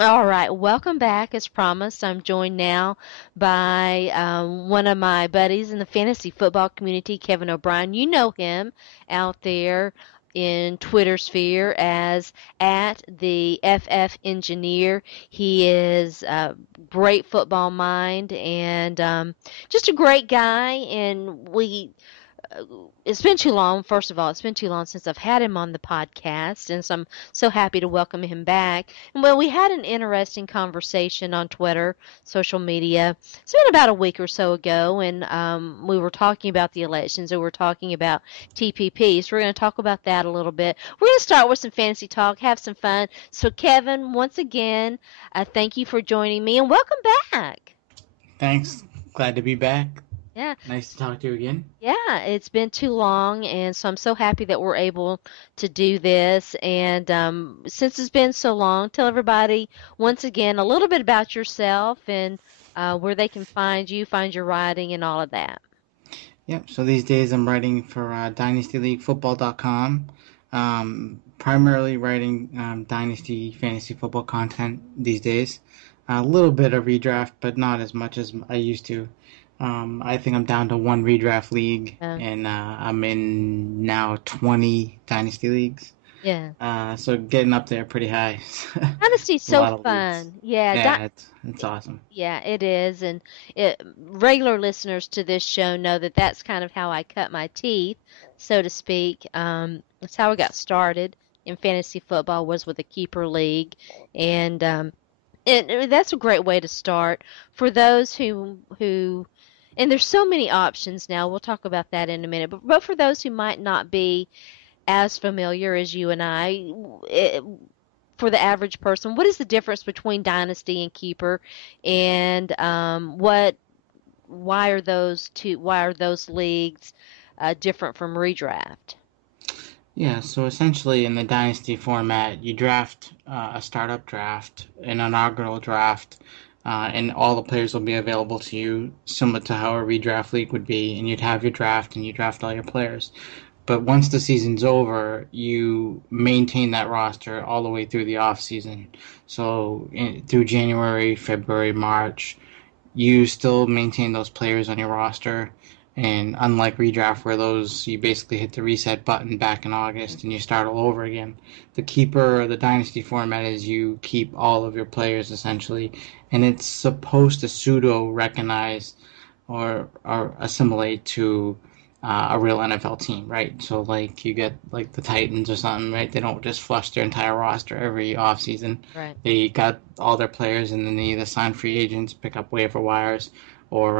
All right, welcome back. As promised, I'm joined now by one of my buddies in the fantasy football community, Kevin O'Brien. You know him out there in Twitter sphere as at the FF Engineer. He is a great football mind and just a great guy. And it's been too long. First of all, it's been too long since I've had him on the podcast, and so I'm so happy to welcome him back. And well, we had an interesting conversation on Twitter, social media. It's been about a week or so ago, and we were talking about the elections, and we were talking about TPP. So we're going to talk about that a little bit. We're going to start with some fantasy talk, have some fun. So, Kevin, once again, thank you for joining me, and welcome back. Thanks. Glad to be back. Yeah. Nice to talk to you again. Yeah, it's been too long, and so I'm so happy that we're able to do this. And since it's been so long, tell everybody once again a little bit about yourself and where they can find you, find your writing, and all of that. Yep. So these days I'm writing for Dynasty League Football.com. Primarily writing Dynasty fantasy football content these days. A little bit of redraft, but not as much as I used to. I think I'm down to one redraft league, and I'm in now 20 Dynasty leagues. Yeah. So getting up there pretty high. Dynasty's A so lot of leagues. fun. Yeah, Yeah, it's awesome. yeah, it is. And regular listeners to this show know that that's kind of how I cut my teeth, so to speak. That's how I got started in fantasy football was with a keeper league, and that's a great way to start for those who and there's so many options now. We'll talk about that in a minute. But for those who might not be as familiar as you and I, for the average person, what is the difference between dynasty and keeper, and why are those leagues different from redraft? Yeah, so essentially in the dynasty format, you draft a startup draft, an inaugural draft, and all the players will be available to you, similar to how a redraft league would be, and you'd have your draft and you draft all your players. But once the season's over, you maintain that roster all the way through the off season. So through January, February, March, you still maintain those players on your roster. And unlike redraft, where those you basically hit the reset button back in August and you start all over again, the keeper or the dynasty format is you keep all of your players essentially, and it's supposed to pseudo recognize or assimilate to a real NFL team, right? So like you get like the Titans or something, right? They don't just flush their entire roster every offseason. Right. They got all their players and then they either sign free agents, pick up waiver wires, or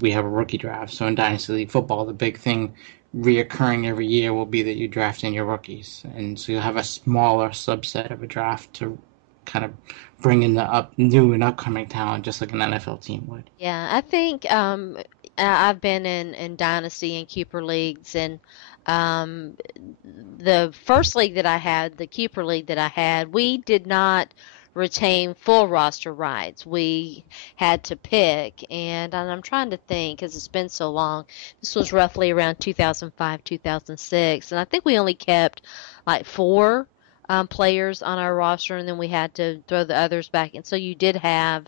we have a rookie draft. So in Dynasty League Football, the big thing reoccurring every year will be that you draft in your rookies, and so you'll have a smaller subset of a draft to kind of bring in the new and upcoming talent, just like an NFL team would. Yeah, I think I've been in dynasty and keeper leagues, and um, the first league that I had, the keeper league that I had, we did not retain full roster rights. We had to pick, and I'm trying to think because it's been so long. This was roughly around 2005, 2006, and I think we only kept like four players on our roster, and then we had to throw the others back. And so you did have,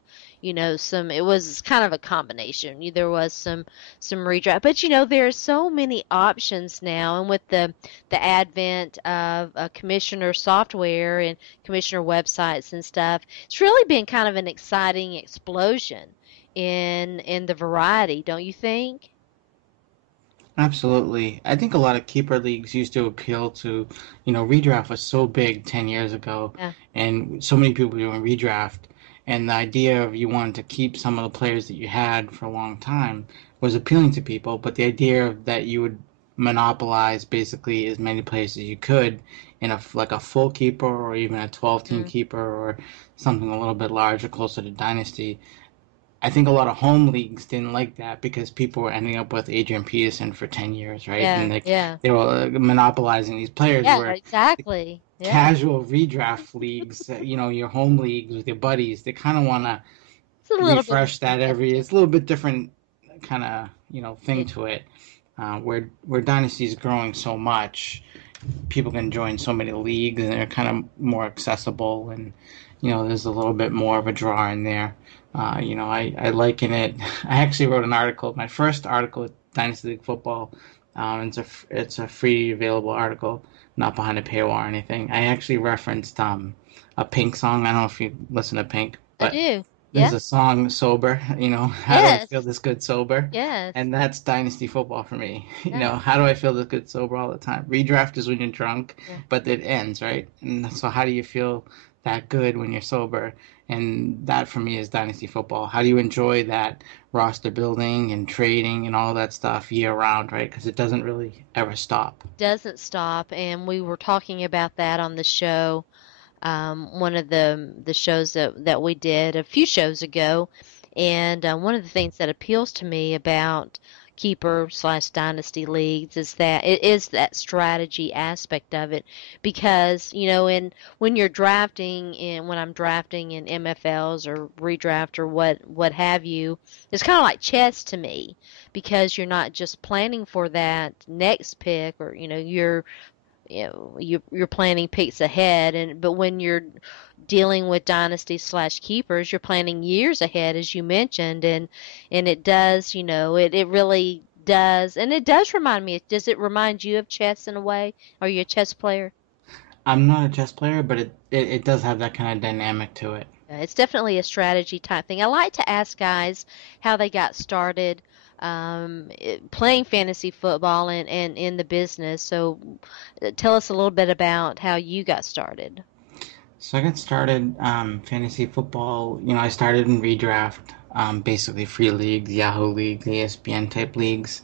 some. It was kind of a combination. There was some redraft, but there are so many options now, and with the advent of commissioner software and commissioner websites and stuff, it's really been kind of an exciting explosion in the variety, don't you think? Absolutely. I think a lot of keeper leagues used to appeal to, redraft was so big 10 years ago, Yeah. and so many people doing redraft. And the idea of you wanted to keep some of the players that you had for a long time was appealing to people, but the idea that you would monopolize basically as many players as you could in like a full keeper or even a 12-team Mm. keeper or something a little bit larger, closer to dynasty, I think a lot of home leagues didn't like that because people were ending up with Adrian Peterson for 10 years, right? Yeah, And yeah, they were monopolizing these players yeah, where exactly. Yeah, casual redraft leagues, your home leagues with your buddies, they kind of want to it's a little bit more refresh that competitive. it's a little bit different kind of, Yeah. thing to it. Where Dynasty is growing so much, people can join so many leagues and they're kind of more accessible and there's a little bit more of a draw in there. I liken it. I actually wrote an article, my first article at Dynasty League Football. It's a free available article, not behind a paywall or anything. I actually referenced a Pink song. I don't know if you listen to Pink, I but do. there's Yeah. a song, Sober, how do I feel Yes. this good sober? Yes. And that's Dynasty football for me. Yeah. How do I feel this good sober all the time? Redraft is when you're drunk, Yeah. but it ends, right? And so how do you feel that good when you're sober? And that for me is Dynasty football. How do you enjoy that roster building and trading and all that stuff year round, right? Because it doesn't really ever stop. Doesn't stop, and we were talking about that on the show, one of the shows that we did a few shows ago, and one of the things that appeals to me about keeper/dynasty leagues is that it is that strategy aspect of it, because in when you're drafting and when I'm drafting in MFLs or redraft or what have you, it's kind of like chess to me, because you're not just planning for that next pick, or you're planning picks ahead, but when you're dealing with dynasty/keepers, you're planning years ahead, as you mentioned, and it does, it really does, and it does remind me. Does it remind you of chess in a way? Are you a chess player? I'm not a chess player, but it does have that kind of dynamic to it. It's definitely a strategy type thing. I like to ask guys how they got started playing fantasy football and in the business. So tell us a little bit about how you got started. So I got started fantasy football. I started in redraft, basically free leagues, Yahoo League, ESPN type leagues.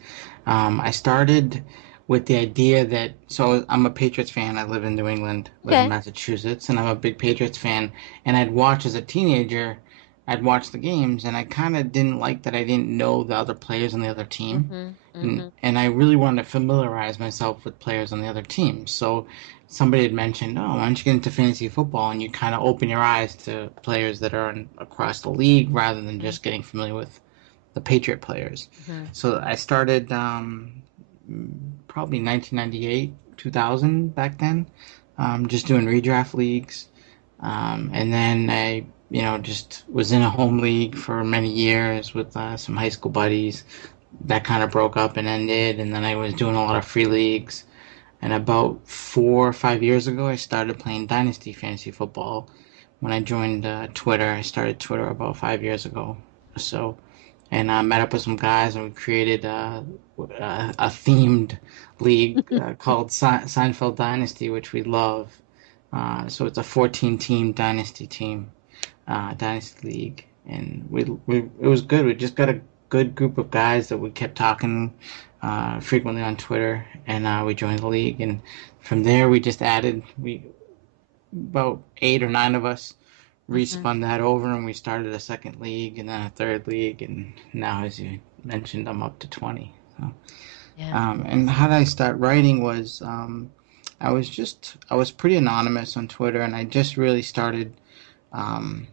I started with the idea that I'm a Patriots fan. I live in New England, live in Okay. Massachusetts, and I'm a big Patriots fan. And I'd watch as a teenager. I'd watch the games, and I kind of didn't like that I didn't know the other players on the other team, Mhm. and Mhm. and I really wanted to familiarize myself with players on the other team. So somebody had mentioned, "Oh, why don't you get into fantasy football?" And you kind of open your eyes to players that are across the league rather than Mhm. just getting familiar with the Patriot players. Mhm. So I started probably 1998, 2000 back then, just doing redraft leagues. And then I, just was in a home league for many years with some high school buddies. That kind of broke up and ended. And then I was doing a lot of free leagues. And about 4 or 5 years ago, I started playing Dynasty Fantasy Football. When I joined Twitter, I started Twitter about 5 years ago. So, and I met up with some guys and we created a themed league called Seinfeld Dynasty, which we love. So it's a 14-team Dynasty team, Dynasty League, and we it was good. We just got a good group of guys that we kept talking frequently on Twitter, and we joined the league. And from there, we just added we about 8 or 9 of us Mhm. respun that over, and we started a second league and then a third league, and now, as you mentioned, I'm up to 20. So, Yeah. and how did I start writing was I was pretty anonymous on Twitter, and I just really started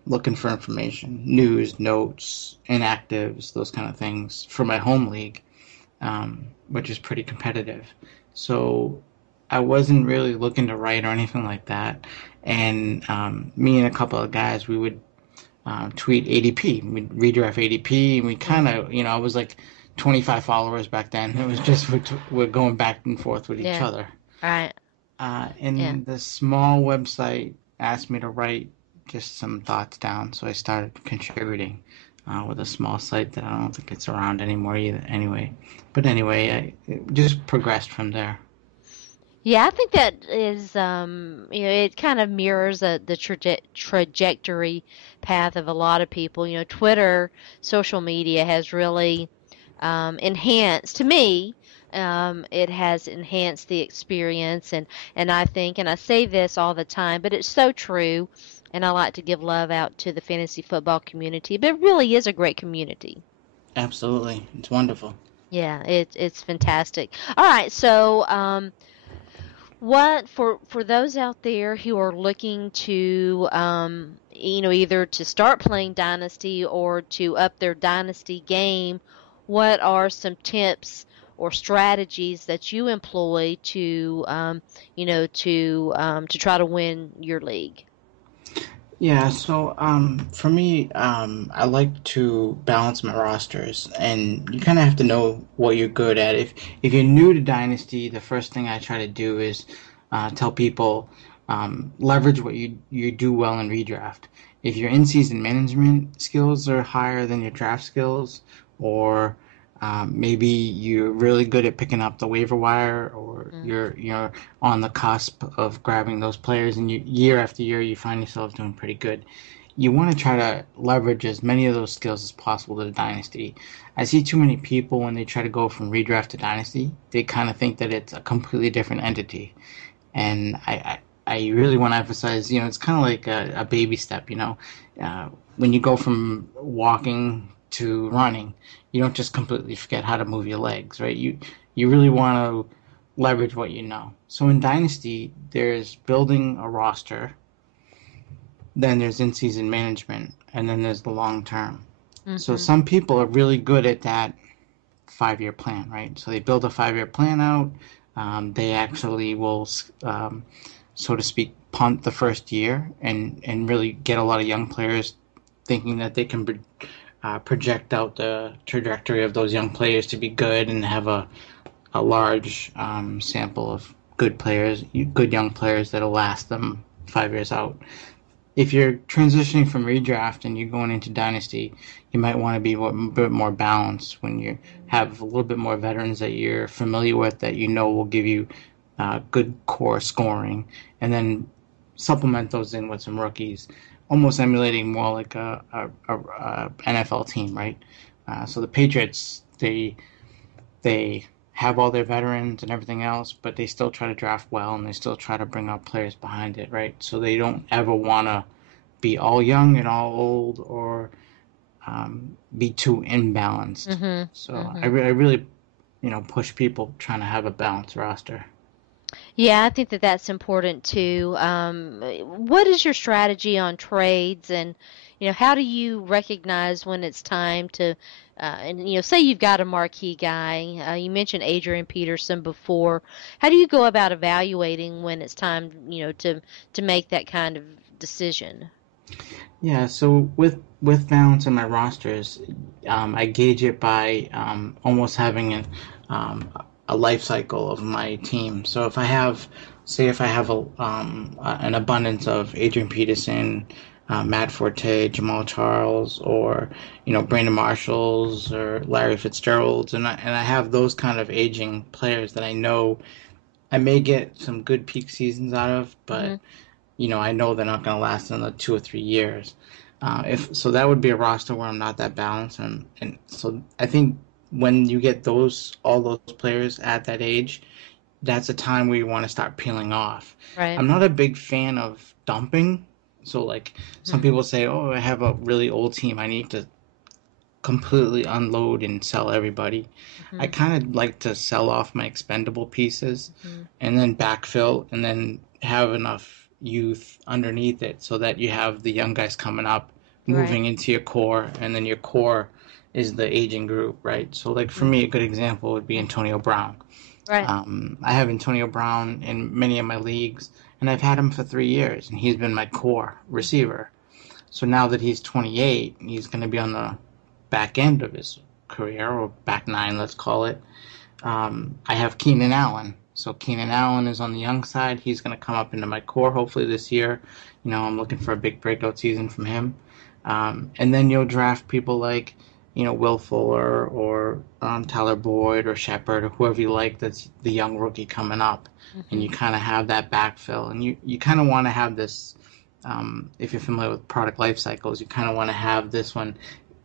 looking for information, news, notes, inactives, those kind of things for my home league, which is pretty competitive. So I wasn't really looking to write or anything like that. And me and a couple of guys, we would tweet ADP. We'd redraft ADP, and we kind Mhm. of, I was like 25 followers back then. It was just we're going back and forth with each Yeah. other. All right. Yeah. And the small website asked me to write just some thoughts down, so I started contributing with a small site that I don't think it's around anymore either. Anyway, but anyway, it just progressed from there. Yeah, I think that is, it kind of mirrors the trajectory path of a lot of people. Twitter, social media has really enhanced, to me, it has enhanced the experience, and I think, and I say this all the time, but it's so true, and I like to give love out to the fantasy football community, but it really is a great community. Absolutely, it's wonderful. Yeah, it's fantastic. All right, so what for those out there who are looking to either to start playing Dynasty or to up their Dynasty game, what are some tips or strategies that you employ to to try to win your league? Yeah, so for me, I like to balance my rosters, and you kind of have to know what you're good at. If you're new to Dynasty, the first thing I try to do is tell people leverage what you do well in redraft. If your in-season management skills are higher than your draft skills, or maybe you're really good at picking up the waiver wire, or Mm. you're on the cusp of grabbing those players, and year after year you find yourself doing pretty good. You want to try to leverage as many of those skills as possible to the dynasty. I see too many people when they try to go from redraft to dynasty, they kind of think that it's a completely different entity, and I really want to emphasize, it's kind of like a baby step, when you go from walking to running, you don't just completely forget how to move your legs, right? You really want to leverage what you know. So in Dynasty, there's building a roster, then there's in-season management, and then there's the long term. So Mhm. some people are really good at that 5-year plan, right? So they build a 5-year plan out. They actually will, so to speak, punt the first year and really get a lot of young players thinking that they can project out the trajectory of those young players to be good and have a large sample of good players, good young players that'll last them 5 years out. If you're transitioning from redraft and you're going into dynasty, you might want to be a bit more balanced when you have a little bit more veterans that you're familiar with that you know will give you good core scoring, and then supplement those in with some rookies, almost emulating more like a NFL team, right? So the Patriots, they have all their veterans and everything else, but they still try to draft well and they still try to bring up players behind it, right? So they don't ever want to be all young and all old or be too imbalanced. Mhm. So Mhm. I really, push people trying to have a balanced roster. Yeah, I think that that's important too. What is your strategy on trades, and how do you recognize when it's time to, and say you've got a marquee guy. You mentioned Adrian Peterson before. How do you go about evaluating when it's time, to make that kind of decision? Yeah, so with balance in my rosters, I gauge it by almost having a life cycle of my team. So if I have, say, if I have an abundance of Adrian Peterson, Matt Forte, Jamal Charles, or Brandon Marshalls or Larry Fitzgeralds, and I have those kind of aging players that I know I may get some good peak seasons out of, but Mhm. I know they're not going to last another 2 or 3 years. If so, that would be a roster where I'm not that balanced, and so I think when you get all those players at that age, that's a time where you want to start peeling off. Right. I'm not a big fan of dumping. So like some Mhm. people say, oh, I have a really old team, I need to completely unload and sell everybody. I Mhm. kind of like to sell off my expendable pieces Mhm. and then backfill and then have enough youth underneath it so that you have the young guys coming up, Right. moving into your core, and then your core is the aging group, right? So, like for Mhm. me, a good example would be Antonio Brown. Right. I have Antonio Brown in many of my leagues, and I've had him for 3 years, and he's been my core Mhm. receiver. So now that he's 28, he's going to be on the back end of his career, or back nine, let's call it. I have Keenan Allen. So Keenan Allen is on the young side. He's going to come up into my core hopefully this year. I'm looking for a big breakout season from him. And then you'll draft people like, Will Fuller or Tyler Boyd or Shepard or whoever you like that's the young rookie coming up. And Mhm. you kind of have that backfill. And you kind of want to have this, if you're familiar with product life cycles, you kind of want to have this one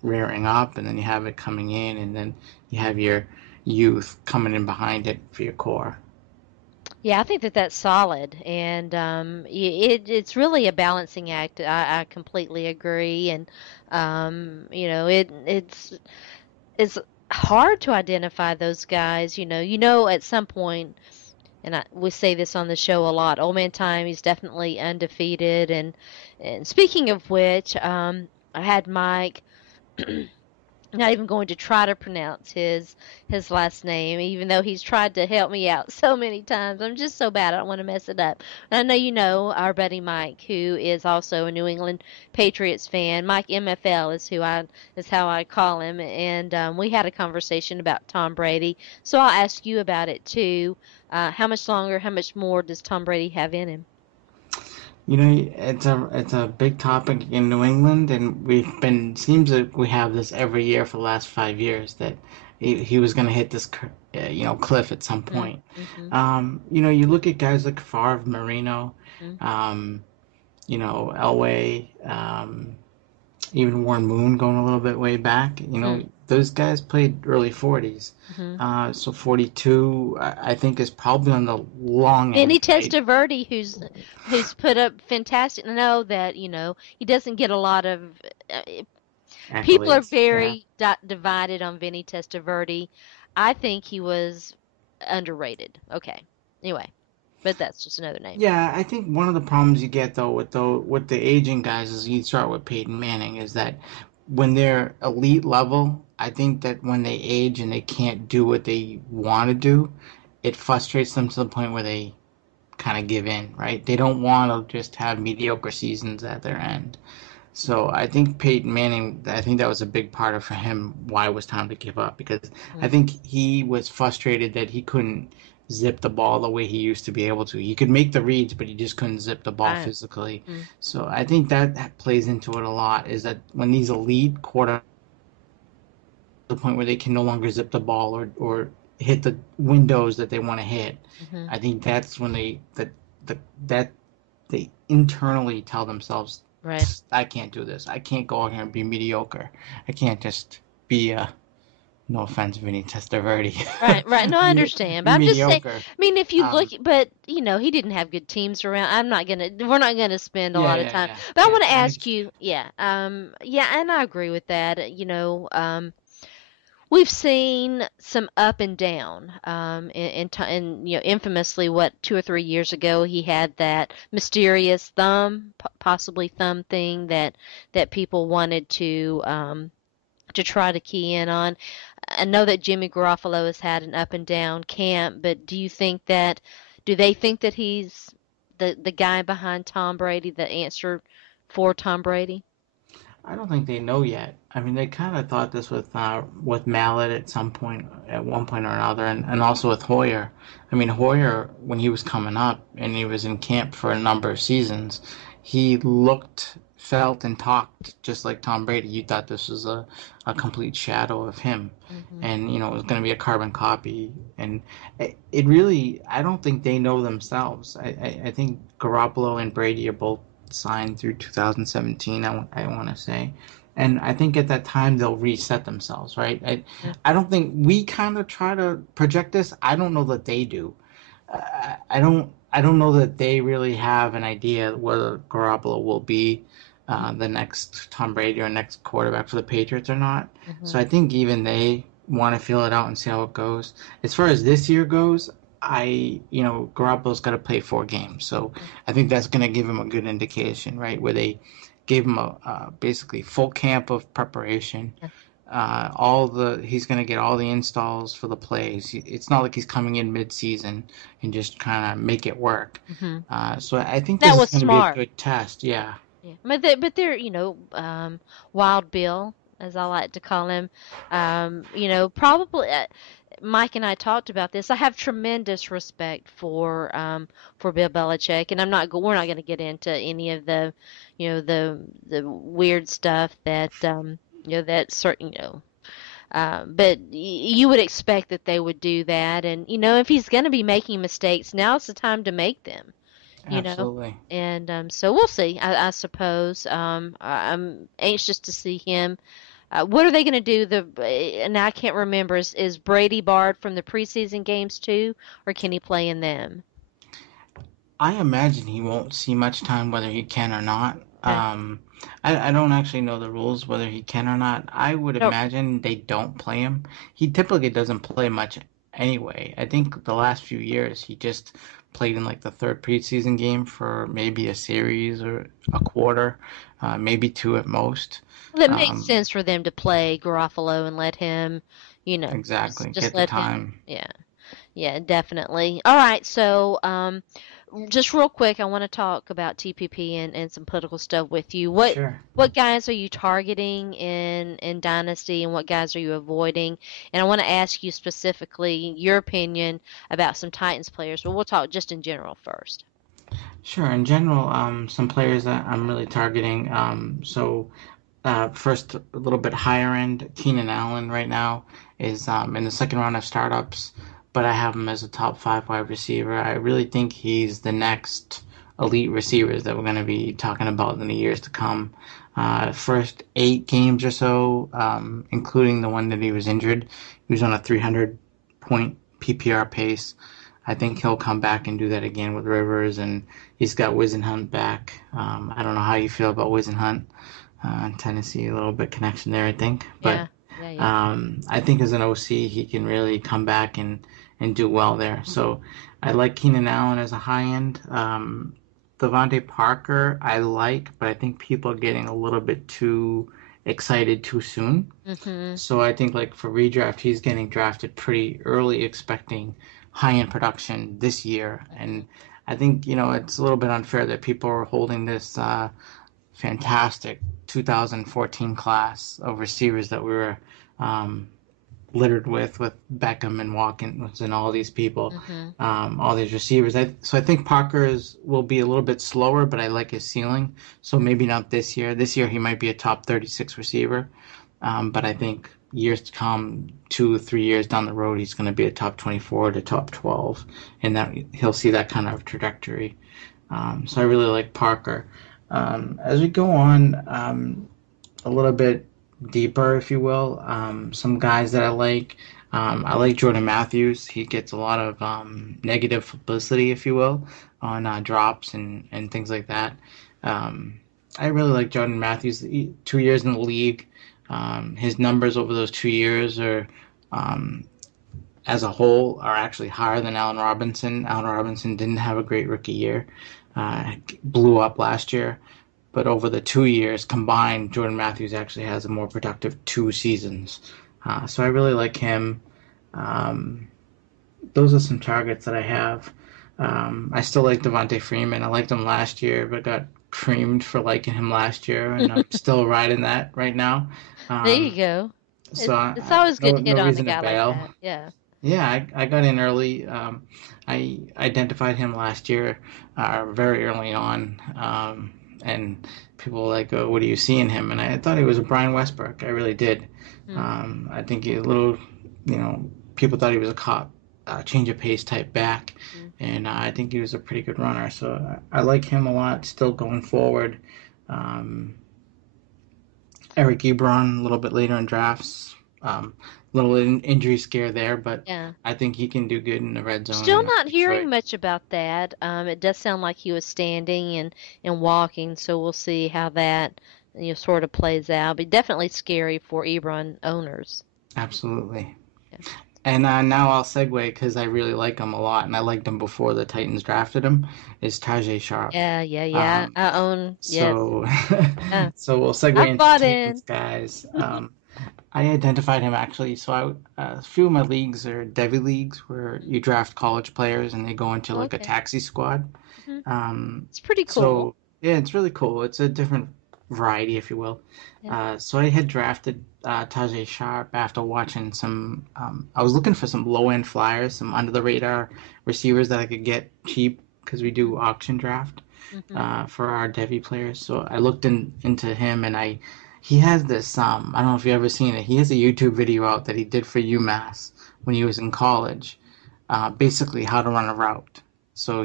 rearing up and then you have it coming in and then you have your youth coming in behind it for your core. Yeah, I think that that's solid, and it's really a balancing act. I completely agree, and it's hard to identify those guys. At some point, and we say this on the show a lot. Old Man Time, he's definitely undefeated, and speaking of which, I had Mike not even going to try to pronounce his last name, even though he's tried to help me out so many times. I'm just so bad. I don't want to mess it up. And I know you know our buddy Mike, who is also a New England Patriots fan. Mike MFL is how I call him, and we had a conversation about Tom Brady. So I'll ask you about it too. How much longer, how much more does Tom Brady have in him? You know, it's a big topic in New England, and seems like we have this every year for the last 5 years that he was going to hit this cliff at some Mm, point. mm-hmm, You look at guys like Favre, Marino, mm-hmm, um, Elway, even Warren Moon going a little bit way back. Those guys played early 40s. mm-hmm. So 42, I think, is probably on the long Vinny end, right? Testaverde, who's put up fantastic. I know that he doesn't get a lot of. Uh, People are Accolades. Yeah. very divided on Vinny Testaverde. I think he was underrated. Okay, anyway, but that's just another name. Yeah, I think one of the problems you get though with the aging guys is you start with Peyton Manning is that when they're elite level, I think that when they age and they can't do what they want to do, it frustrates them to the point where they kind of give in, right? They don't want to just have mediocre seasons at their end. So I think Peyton Manning, I think that was a big part of for him why it was time to give up because I Mm, think he was frustrated that he couldn't zip the ball the way he used to be able to. He could make the reads, but he just couldn't zip the ball I, physically. mm, So I think that plays into it a lot. Is that when these elite quarter the point where they can no longer zip the ball or hit the windows that they want to hit. mm-hmm, I think that's when that they internally tell themselves, right, I can't do this. I can't go out here and be mediocre. I can't just be no offense, Vinny Testaverde, right, right. No, I be, understand, but be I'm just saying. mediocre. I mean, if you look, Um, but he didn't have good teams around. We're not gonna spend a yeah, lot of yeah, time. yeah, But I yeah. want to I ask understand. you, yeah, and I agree with that. We've seen some up and down. And infamously, what 2 or 3 years ago, he had that mysterious thumb, possibly thumb thing that people wanted to try to key in on. I know that Jimmy Garofalo has had an up and down camp, but do they think that he's the guy behind Tom Brady, the answer for Tom Brady? I don't think they know yet. I mean, they kind of thought this with Mallet at some point, at one point or another, and also with Hoyer. I mean, Hoyer, when he was coming up and he was in camp for a number of seasons, he looked, felt, and talked just like Tom Brady. You thought this was a complete shadow of him, Hmm. and it was going to be a carbon copy. And it really, I don't think they know themselves. I think Garoppolo and Brady are both signed through 2017, I want to say. And I think at that time they'll reset themselves, right? I don't think we kind of try to project this. I don't know that they do. I don't know that they really have an idea whether Garoppolo will be the next Tom Brady or next quarterback for the Patriots or not. So Hmm. I think even they want to feel it out and see how it goes. As far as this year goes, Garoppolo's got to play 4 games, so I think that's going to give him a good indication, right? Where they gave him a basically full camp of preparation. He's going to get all the installs for the plays. It's not like he's coming in mid-season and just kind of make it work. Hmm. So I think That this is was going to be a smart. good test. Yeah. Yeah, but they're Wild Bill, as I like to call him. Probably Mike and I talked about this. I have tremendous respect for Bill Belichick, and we're not going to get into any of the weird stuff that certain but you would expect that they would do that, and if he's going to be making mistakes, now's the time to make them you know. Absolutely. And so we'll see, I suppose. I'm anxious to see him. What are they going to do? And I can't remember. Is Brady barred from the preseason games too, or can he play in them? I imagine he won't see much time whether he can or not. Okay. I don't actually know the rules whether he can or not. I would No. imagine they don't play him. He typically doesn't play much anyway. I think the last few years he just played in like the third preseason game for maybe a series or a quarter, maybe two at most. Well, it makes Um, sense for them to play Garofalo and let him, just exactly, just get the let him. time. Yeah, yeah, definitely. All right, so just real quick, I want to talk about TPP and some political stuff with you. Sure. What guys are you targeting in Dynasty, and what guys are you avoiding? And I want to ask you specifically your opinion about some Titans players, but we'll talk just in general first. Sure. In general, some players that I'm really targeting. First, a little bit higher end. Keenan Allen right now is in the second round of startups, but I have him as a top five wide receiver. I really think he's the next elite receivers that we're going to be talking about in the years to come. First 8 games or so, including the one that he was injured, he was on a 300 point PPR pace. I think he'll come back and do that again with Rivers, and he's got Wisenhunt back. I don't know how you feel about Wisenhunt in Tennessee, a little bit connection there, I think. But Yeah, yeah, yeah. I think as an OC, he can really come back and do well there. So I like Keenan Allen as a high end. Devontae Parker, I like, but I think people are getting a little bit too excited too soon. Mhm. So I think like for redraft, he's getting drafted pretty early, expecting high-end production this year. And I think, it's a little bit unfair that people are holding this fantastic 2014 class of receivers that we were um, littered with Beckham and Watkins and all these people, Mhm. all these receivers. So I think Parker's will be a little bit slower, but I like his ceiling. So maybe not this year. This year he might be a top 36 receiver, but I think years to come, 2 or 3 years down the road, he's going to be a top 24 to top 12, and that he'll see that kind of trajectory. So I really like Parker. As we go on, a little bit deeper, if you will. Some guys that I like Jordan Matthews. He gets a lot of negative publicity, if you will, on drops and things like that. Um, I really like Jordan Matthews. 2 years in the league. His numbers over those 2 years um, as a whole, are actually higher than Allen Robinson. Allen Robinson didn't have a great rookie year, blew up last year. But over the 2 years combined, Jordan Matthews actually has a more productive 2 seasons. So I really like him. Um, those are some targets that I have. I still like Devontae Freeman. I liked him last year, but got creamed for liking him last year, and I'm still riding that right now. There you Um, go. so It's always good no to hit no on a reason to guy like bail. that. Yeah. Yeah, I got in early. I identified him last year, very early on, and people were like, oh, "What do you see in him?" And I thought he was a Brian Westbrook. I really did. Mm. I think he a little, people thought he was a cop, change of pace type back, Mm. and I think he was a pretty good runner. So I like him a lot. Still going forward. Um, Eric Ebron a little bit later in drafts. Little injury scare there, but Yeah. I think he can do good in the red zone Still in not hearing Detroit. much about that. It does sound like he was standing and walking, so we'll see how that sort of plays out. But definitely scary for Ebron owners. Absolutely. Yeah. And now I'll segue because I really like him a lot, and I liked him before the Titans drafted him. Is Tajay Sharp? Yeah, yeah, yeah. Um, I own, yes. so Yeah. so we'll segue I into bought Titans in. guys. I identified him actually. A few of my leagues are Devy leagues where you draft college players and they go into like a Okay. taxi squad. Hmm. Um, It's pretty cool. so yeah, it's really cool. It's a different variety, if you will. Yeah. So I had drafted Tajay Sharp after watching some. I was looking for some low end flyers, some under the radar receivers that I could get cheap because we do auction draft Hmm. for our Devi players. So I looked into him, and he has this. I don't know if you've ever seen it. He has a YouTube video out that he did for UMass when he was in college, basically how to run a route. So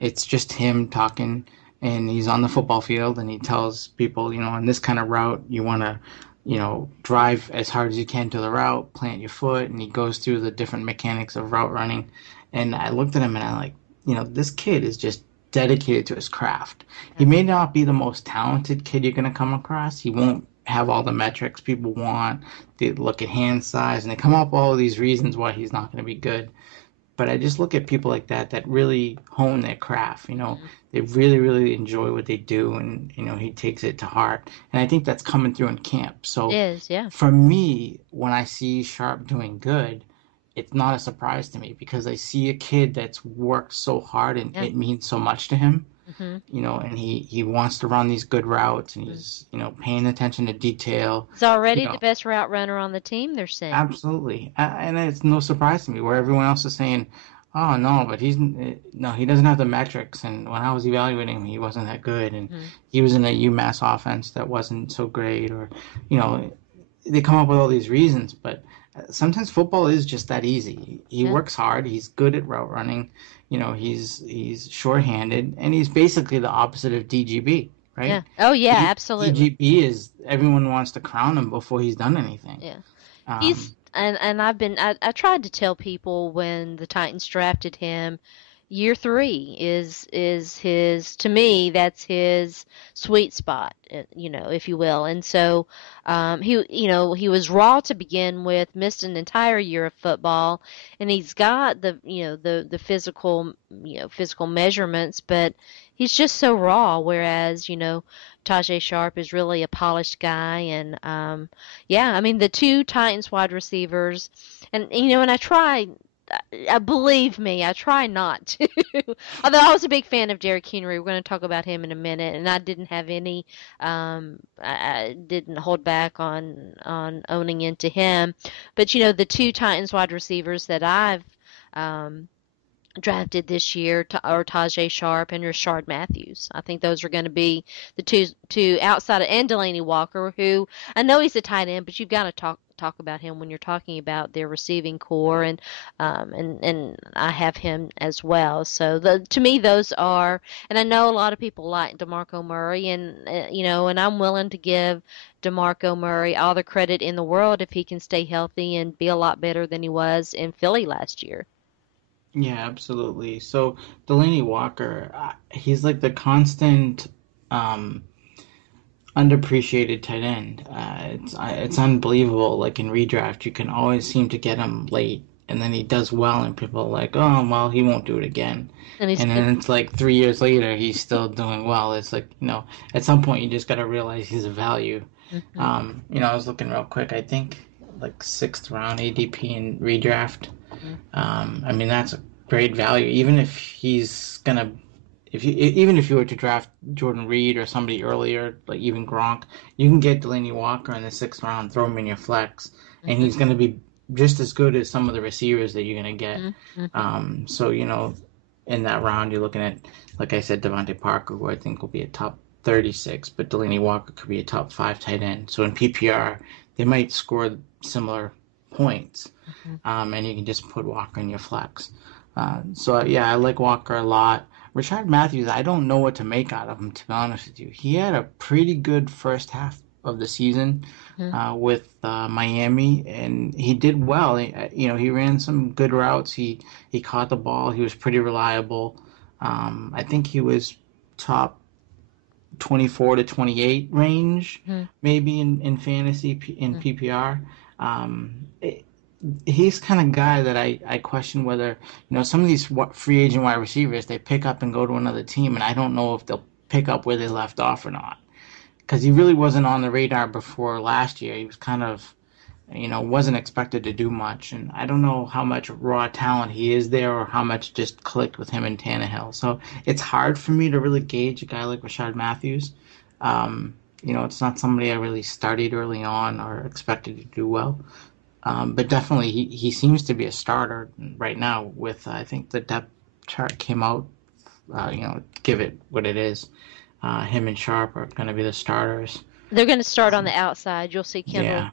it's just him talking, and he's on the football field, and he tells people, in this kind of route, you want to, drive as hard as you can to the route, plant your foot, and he goes through the different mechanics of route running. And I looked at him and I like, this kid is just dedicated to his craft. He Yeah. may not be the most talented kid you're going to come across. He won't have all the metrics people want. They look at hand size and they come up with all these reasons why he's not going to be good. But I just look at people like that really hone their craft. Mhm. They really, really enjoy what they do, and he takes it to heart. And I think that's coming through in camp. It So is, yeah. for me, when I see Sharp doing good, it's not a surprise to me because I see a kid that's worked so hard and Yeah. it means so much to him. Mhm. And he wants to run these good routes, and Mhm. he's paying attention to detail. He's You already the know, best route runner on the team, they're saying. Absolutely, and it's no surprise to me where everyone else is saying, "Oh no, but he's no, he doesn't have the metrics." And when I was evaluating him, he wasn't that good, and Mhm. he was in a UMass offense that wasn't so great, or you know, they come up with all these reasons, but sometimes football is just that easy. He Yeah. works hard. He's good at route running. He's short-handed, and he's basically the opposite of DGB, Yeah. right? Oh, yeah, absolutely. DGB is everyone wants to crown him before he's done anything. Yeah. Um, And I tried to tell people when the Titans drafted him, year three is his, to me, that's his sweet spot, if you will. And so he was raw to begin with, missed an entire year of football, and he's got the physical measurements, but he's just so raw. Whereas Tajay Sharp is really a polished guy, and yeah, I mean the two Titans wide receivers, and I try. Believe me, I try not to. Although I was a big fan of Derrick Henry, we're going to talk about him in a minute, and I didn't have any, I didn't hold back on owning into him. But the two Titans wide receivers that I've um, drafted this year are Tajay Sharp and Rashard Matthews. I think those are going to be the two outside of, and Delaney Walker, who I know he's a tight end, but you've got to talk about him when you're talking about their receiving core, and I have him as well. So to me those are, and I know a lot of people like DeMarco Murray, and I'm willing to give DeMarco Murray all the credit in the world if he can stay healthy and be a lot better than he was in Philly last year. Yeah, absolutely. So Delaney Walker, he's like the constant um, underappreciated tight end. It's unbelievable. Like in redraft, you can always seem to get him late, and then he does well, and people are like, "Oh, well, he won't do it again." And he's And then it's like 3 years later, he's still doing well. It's like, at some point, you just got to realize he's a value. Mhm. I was looking real quick. I think like sixth round ADP in redraft. Mhm. I mean, that's a great value. Even if he's gonna, even if you were to draft Jordan Reed or somebody earlier, like even Gronk, you can get Delaney Walker in the sixth round, throw him in your flex, and Mhm. he's gonna be just as good as some of the receivers that you're gonna get. Mhm. Mhm. So in that round, you're looking at, like I said, Devontae Parker, who I think will be a top 36, but Delaney Walker could be a top five tight end. So in PPR, they might score similar points, Mhm. and you can just put Walker in your flex. Yeah, I like Walker a lot. Richard Matthews, I don't know what to make out of him, to be honest with you. He had a pretty good first half of the season Mhm. with Miami, and he did well. He ran some good routes. He caught the ball. He was pretty reliable. I think he was top 24 to 28 range, Mhm. maybe in fantasy in Mhm. PPR. Um, it, he's kind of guy that I question whether some of these free agent wide receivers they pick up and go to another team, and I don't know if they'll pick up where they left off or not because he really wasn't on the radar before last year. He was kind of wasn't expected to do much, and I don't know how much raw talent he is there or how much just clicked with him and Tannehill. So it's hard for me to really gauge a guy like Rashard Matthews. Um, it's not somebody I really studied early on or expected to do well. But definitely, he seems to be a starter right now. With I think the depth chart came out. Give it what it is. Him and Sharp are going to be the starters. They're going to start on the Um, outside. You'll see Kendall. yeah,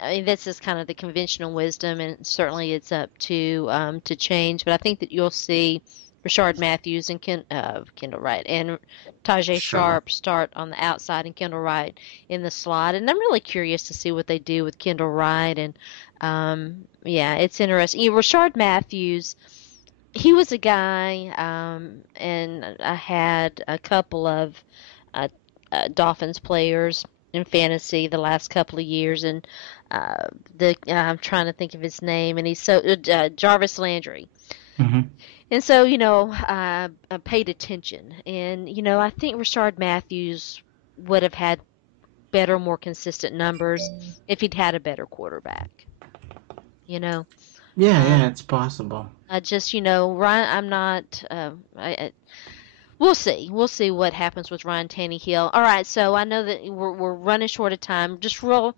I mean, this is kind of the conventional wisdom, and certainly it's up to change. But I think that you'll see Rashard Matthews and Kendall Wright and Tajay sure. Sharp start on the outside and Kendall Wright in the slot. And I'm really curious to see what they do with Kendall Wright. And yeah, it's interesting. Rashard Matthews, he was a guy, and I had a couple of uh, Dolphins players in fantasy the last couple of years, and the I'm trying to think of his name, and he's so Jarvis Landry. Hmm. And so, I paid attention. And, I think Rashard Matthews would have had better, more consistent numbers if he'd had a better quarterback. You know, Yeah, uh, yeah, it's possible. I just, Ryan, I'm not, we'll see. We'll see what happens with Ryan Tannehill. All right, so I know that we're running short of time. Just real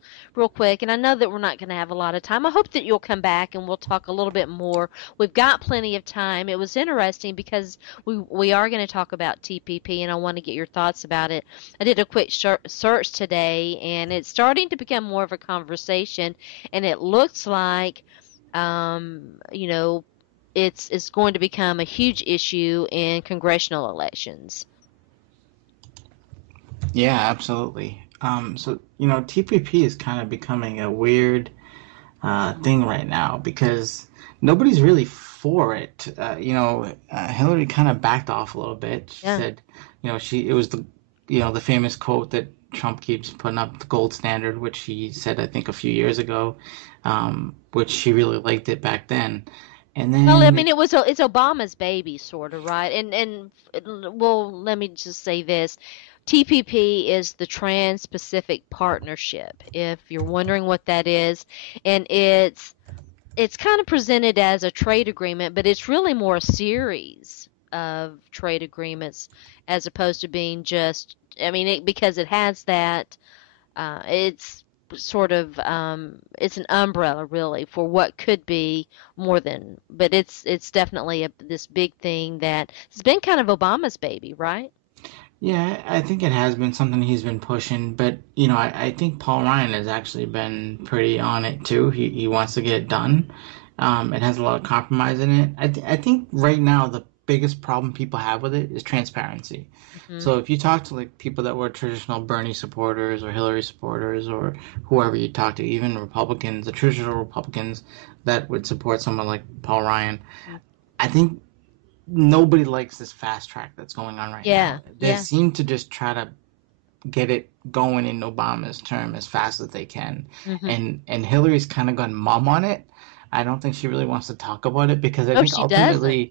quick, and I know that we're not going to have a lot of time. I hope that you'll come back and we'll talk a little bit more. We've got plenty of time. It was interesting because we are going to talk about TPP, and I want to get your thoughts about it. I did a quick search today, and it's starting to become more of a conversation, and it looks like, um, you know, it's going to become a huge issue in congressional elections. Yeah, absolutely. So TPP is kind of becoming a weird thing right now because nobody's really for it. Hillary kind of backed off a little bit. She Yeah. said, it was the famous quote that Trump keeps putting up, the gold standard, which he said I think a few years ago, which she really liked it back then. And Well, I then, mean, it's Obama's baby, sort of, right? And well, let me just say this. TPP is the Trans-Pacific Partnership, if you're wondering what that is, and it's kind of presented as a trade agreement, but it's really more a series of trade agreements as opposed to being just, I mean, because it has that, it's sort of, it's an umbrella really for what could be more than, but it's definitely this big thing that has been kind of Obama's baby, right? yeah, I think it has been something he's been pushing, but I think Paul Ryan has actually been pretty on it too. He wants to get it done. It has a lot of compromise in it. I think right now the biggest problem people have with it is transparency. Hmm. So if you talk to like people that were traditional Bernie supporters or Hillary supporters or whoever you talk to, even Republicans, the traditional Republicans that would support someone like Paul Ryan, I think nobody likes this fast track that's going on right now. Yeah, They yeah. seem to just try to get it going in Obama's term as fast as they can. Hmm. And Hillary's kind of gone mum on it. I don't think she really wants to talk about it because Oh, she doesn't.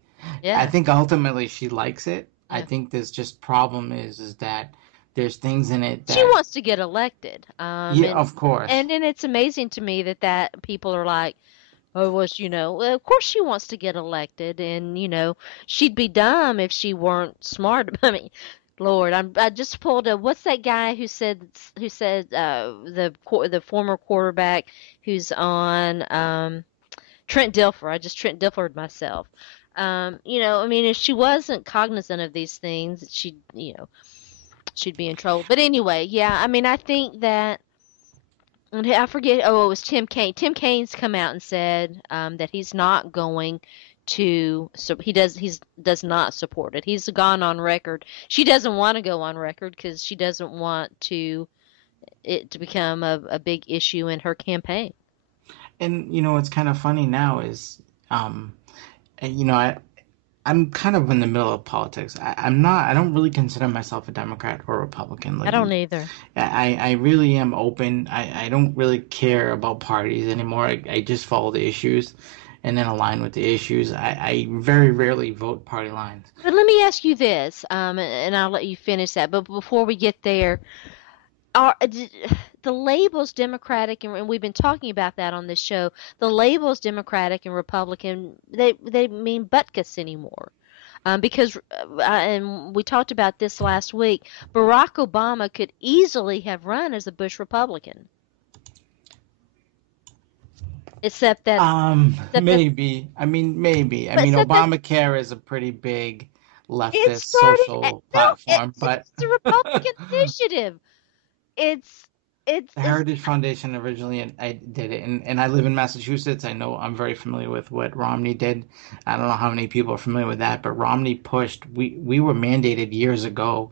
I Yeah, think ultimately she likes it. I yeah. think there's just problem is that there's things in it She that wants to get elected. yeah, And of course. and it's amazing to me that people are like, oh, well, well, of course she wants to get elected, and she'd be dumb if she weren't smart. I mean, Lord, I just pulled a what's that guy who said the former quarterback who's on Trent Dilfer. I just Trent Dilfered myself. I mean, if she wasn't cognizant of these things, she'd be in trouble. But anyway, yeah, I mean, I think that. And I forget. Oh, it was Tim Kaine. Tim Kaine's come out and said that he's not going to. So he does not support it. He's gone on record. She doesn't want to go on record because she doesn't want it to become a big issue in her campaign. And what's kind of funny now is um you know I I'm kind of in the middle of politics. I don't really consider myself a Democrat or Republican. I Like don't either. I really am open. I don't really care about parties anymore. I just follow the issues and then align with the issues. I very rarely vote party lines. But let me ask you this, and I'll let you finish that. But before we get there, are the labels Democratic and we've been talking about that on this show. The labels Democratic and Republican they mean butkus anymore. Because and we talked about this last week. Barack Obama could easily have run as a Bush Republican, except that except that Maybe. I mean, maybe. I but mean, except that Obamacare is a pretty big it's leftist starting. social No, platform, but it's a Republican initiative. It's the it's Heritage Foundation originally I did it, and I live in Massachusetts. I know I'm very familiar with what Romney did. I don't know how many people are familiar with that, but Romney pushed. We were mandated years ago.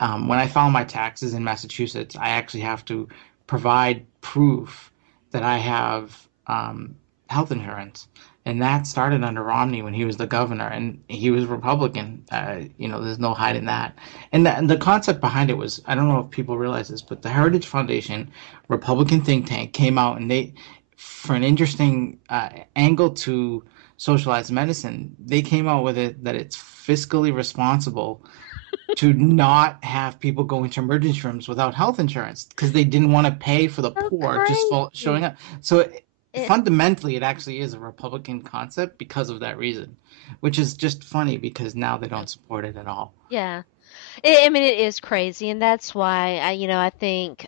When I file my taxes in Massachusetts, I actually have to provide proof that I have health insurance, and that started under Romney when he was the governor, and he was Republican. There's no hiding that. And the concept behind it was, I don't know if people realize this, but the Heritage Foundation, Republican think tank, came out and they, for an interesting angle to socialized medicine, they came out with it that it's fiscally responsible to not have people go into emergency rooms without health insurance because they didn't want to pay for the So poor just showing crazy. up. So It, fundamentally, it actually is a Republican concept because of that reason, which is just funny because now they don't support it at all. yeah. I mean, it is crazy, and that's why I think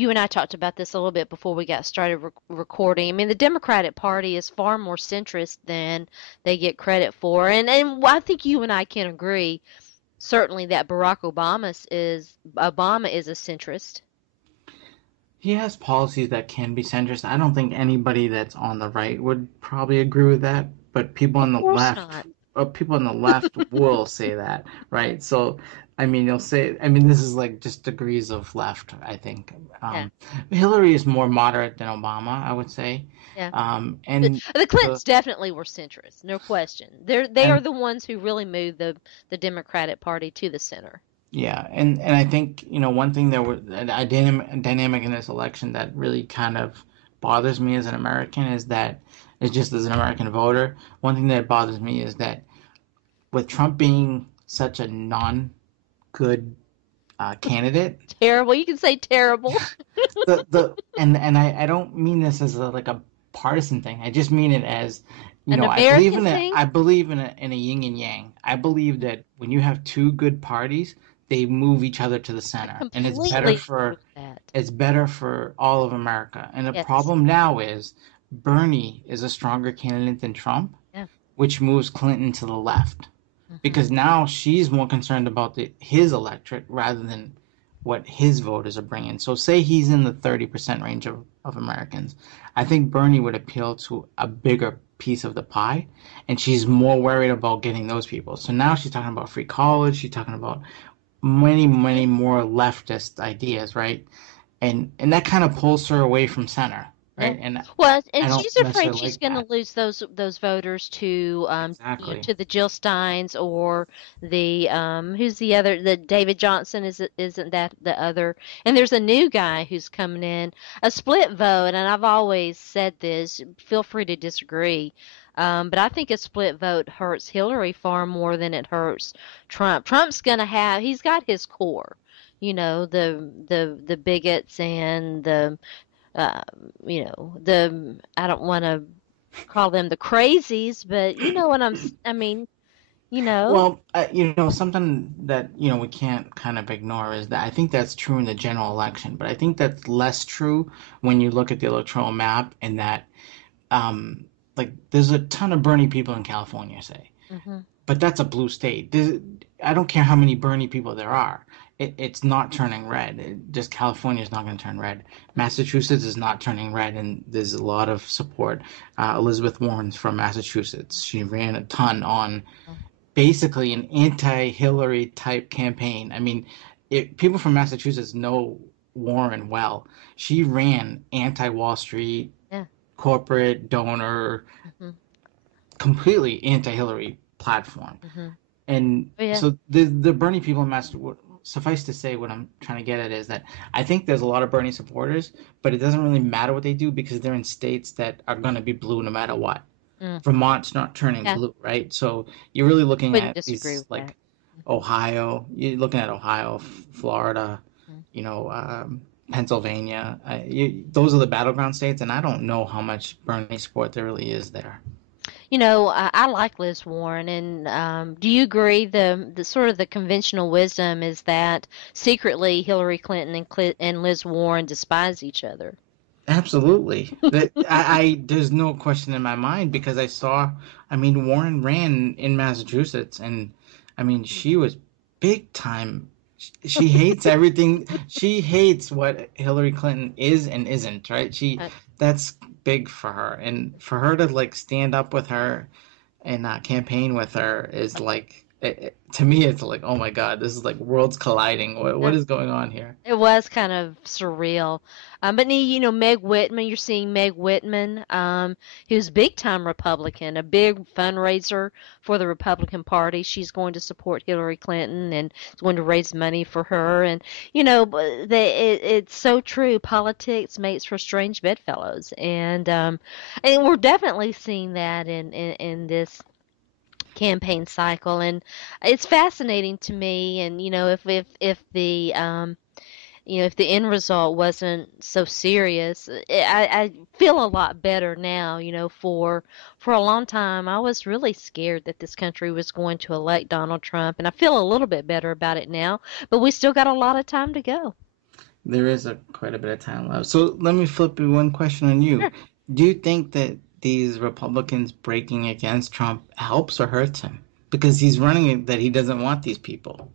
you and I talked about this a little bit before we got started recording. I mean, the Democratic Party is far more centrist than they get credit for, and I think you and I can agree certainly that Obama is a centrist. He has policies that can be centrist. I don't think anybody that's on the right would probably agree with that, but Of course not. people on the left will say that, right? So, I mean, you'll say, I mean, this is like just degrees of left, I think. Yeah, Hillary is more moderate than Obama, I would say. yeah. And The the Clintons definitely were centrist, no question. They are and the ones who really moved the Democratic Party to the center. Yeah, and I think, one thing that was a dynamic in this election that really kind of bothers me as an American is that, is just as an American voter, one thing that bothers me is that with Trump being such a non-good candidate, Terrible. You can say terrible. I don't mean this as like a partisan thing. I just mean it as, An I believe American in thing? a yin and yang. I believe that when you have two good parties, they move each other to the I center, and completely agree with that. it's better for all of America. And the Yes. problem now is Bernie is a stronger candidate than Trump, Yeah. which moves Clinton to the left Hmm. because now she's more concerned about his electorate rather than what his voters are bringing. So say he's in the 30% range of Americans. I think Bernie would appeal to a bigger piece of the pie, and she's more worried about getting those people. So now she's talking about free college. She's talking about many, many more leftist ideas, right? And that kind of pulls her away from center, Yeah. right? And Well, I and don't she's afraid necessarily she's like going to that. lose those voters to Exactly. to the Jill Steins or the who's the other, the David Johnson, isn't that the other? And there's a new guy who's coming in, a split vote, and I've always said this, feel free to disagree. But I think a split vote hurts Hillary far more than it hurts Trump. He's got his core, the bigots and the uh, I don't want to call them the crazies, but you know what I mean, you know. Well, something that, we can't kind of ignore is that I think that's true in the general election, but I think that's less true when you look at the electoral map and that, like, there's a ton of Bernie people in California, say, Hmm. but that's a blue state. I don't care how many Bernie people there are. It's not turning red. Just California is not going to turn red. Massachusetts is not turning red, and there's a lot of support. Elizabeth Warren's from Massachusetts. She ran a ton on basically an anti-Hillary type campaign. I mean, people from Massachusetts know Warren well. She ran anti-Wall Street, Yeah. corporate donor, Hmm. completely anti-Hillary platform. Hmm. And Oh, yeah. so the Bernie people in Massachusetts, suffice to say, what I'm trying to get at is that I think there's a lot of Bernie supporters, but it doesn't really matter what they do because they're in states that are going to be blue no matter what. Mm. Vermont's not turning Yeah. blue, right? So you're really looking Wouldn't at disagree these with that. like Ohio. You're looking at Ohio, Florida, Mhm. Pennsylvania. Those are the battleground states, and I don't know how much Bernie support there really is there. I like Liz Warren, and do you agree the sort of the conventional wisdom is that secretly Hillary Clinton and Liz Warren despise each other? Absolutely. There's no question in my mind because I mean, Warren ran in Massachusetts and I mean, she was big time. She hates everything. She hates what Hillary Clinton is and isn't, right? Uh, That's big for her. And for her to like stand up with her and campaign with her is like to me, it's like, oh my God, this is like worlds colliding. What It, is going on here? it was kind of surreal. But you know, Meg Whitman, you're seeing Meg Whitman, who's big time Republican, a big fundraiser for the Republican Party. She's going to support Hillary Clinton and is going to raise money for her. And, you know, it's so true. Politics makes for strange bedfellows. And we're definitely seeing that in this campaign cycle, and it's fascinating to me. And you know, if the you know, if the end result wasn't so serious, I feel a lot better now. You know, for a long time I was really scared that this country was going to elect Donald Trump, and I feel a little bit better about it now, but we still got a lot of time to go. There is quite a bit of time left. So let me flip you one question on you. Sure. Do you think that these Republicans breaking against Trump helps or hurts him? Because he's running it that he doesn't want these people.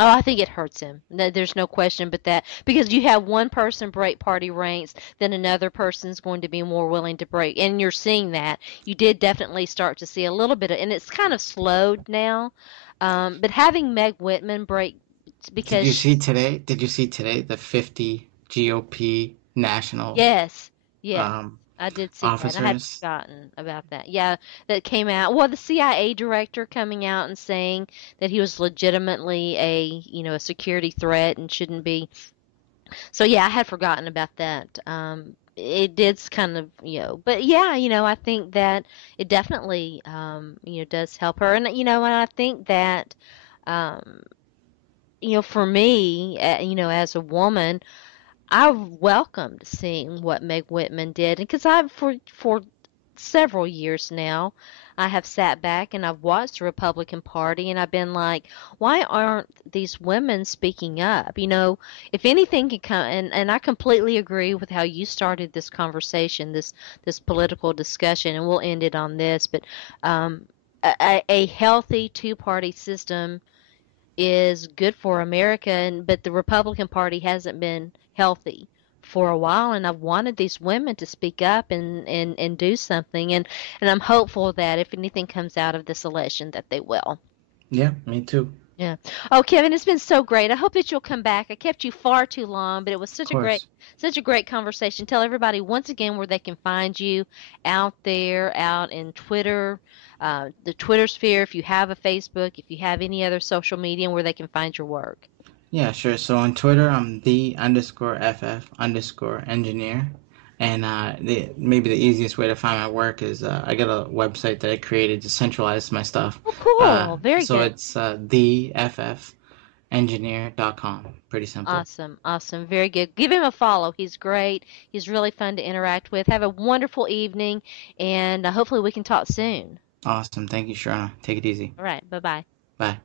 Oh, I think it hurts him. There's no question but that, because you have one person break party ranks, then another person's going to be more willing to break. And you're seeing that. You did definitely start to see a little bit of, and it's kind of slowed now. But having Meg Whitman break, Did because you see she's, today? Did you see today the 50 GOP national yes, yes. um, I did see that. I had officers? forgotten about that. Yeah, that came out. Well, the CIA director coming out and saying that he was legitimately a, you know, a security threat and shouldn't be. So yeah, I had forgotten about that. It did kind of, you know, but yeah, you know, I think that it definitely, you know, does help her. And, you know, and I think that, um, you know, for me, you know, as a woman, I welcomed seeing what Meg Whitman did, because I've for several years now, I have sat back and I've watched the Republican Party, and I've been like, why aren't these women speaking up? You know, if anything can come, and I completely agree with how you started this conversation, this political discussion, and we'll end it on this, but um, a healthy two-party system is good for America, and but the Republican Party hasn't been healthy for a while, and I've wanted these women to speak up and do something, and I'm hopeful that if anything comes out of this election that they will. Yeah, me too. Yeah. Oh, Kevin, it's been so great. I hope that you'll come back. I kept you far too long, but it was Of course. such a great conversation. Tell everybody once again where they can find you out there, out in Twitter, the Twitter sphere, if you have a Facebook, if you have any other social media, and where they can find your work. Yeah, sure. So on Twitter, I'm the underscore FF underscore engineer. And maybe the easiest way to find my work is I got a website that I created to centralize my stuff. Oh, cool. Very So good. it's thefFengineer.com. Pretty simple. Awesome. Awesome. Very good. Give him a follow. He's great. He's really fun to interact with. Have a wonderful evening, and hopefully we can talk soon. Awesome. Thank you, Sharona. Take it easy. All right. Bye bye. Bye.